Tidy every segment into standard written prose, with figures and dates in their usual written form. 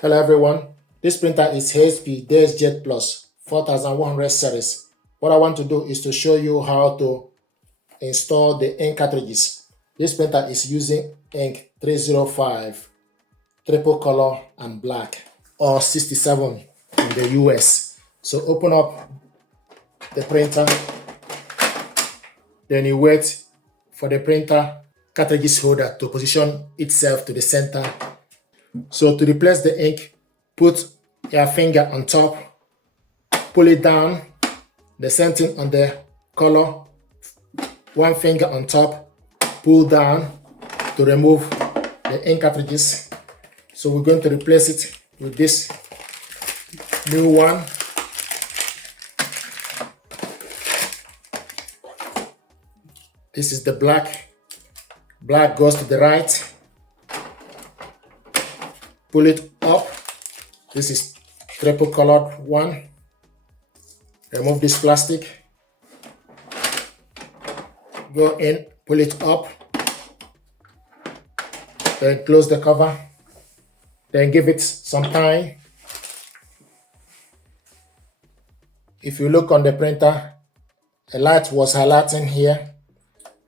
Hello everyone, this printer is HP DESKJET Plus 4100 series. What I want to do is to show you how to install the ink cartridges. This printer is using ink 305, triple color and black, or 67 in the US. So open up the printer, then you wait for the printer cartridges holder to position itself to the center. So to replace the ink, put your finger on top, pull it down, the same thing on the color, one finger on top, pull down to remove the ink cartridges. So we're going to replace it with this new one. This is the black. Black goes to the right. Pull it up. This is triple colored one. Remove this plastic. Go in, pull it up. Then close the cover. Then give it some time. If you look on the printer, a light was highlighting here,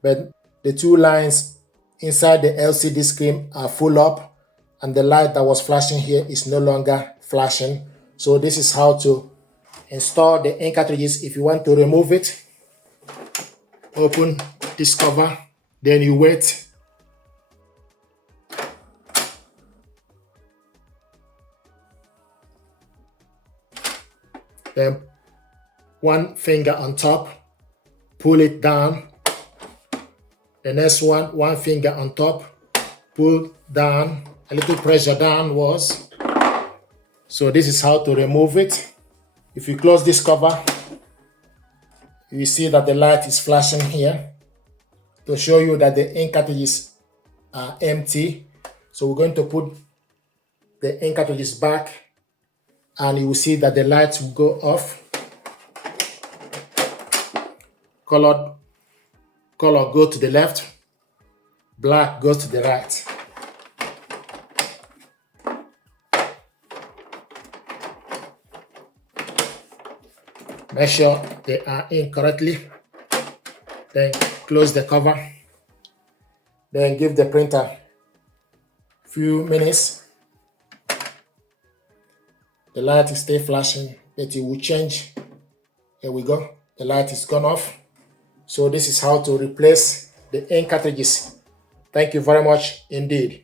but the two lines inside the LCD screen are full up, and the light that was flashing here is no longer flashing. So this is how to install the ink cartridges. If you want to remove it, open this cover, then you wait. Then one finger on top, pull it down. The next one finger on top, pull down. A little pressure downwards. So this is how to remove it. If you close this cover, you see that the light is flashing here to show you that the ink cartridges are empty. So we're going to put the ink cartridges back, and you will see that the lights will go off. Color go to the left, black goes to the right. Make sure they are in correctly. Then close the cover. Then give the printer a few minutes. The light is still flashing, but it will change. Here we go. The light is gone off. So this is how to replace the ink cartridges. Thank you very much indeed.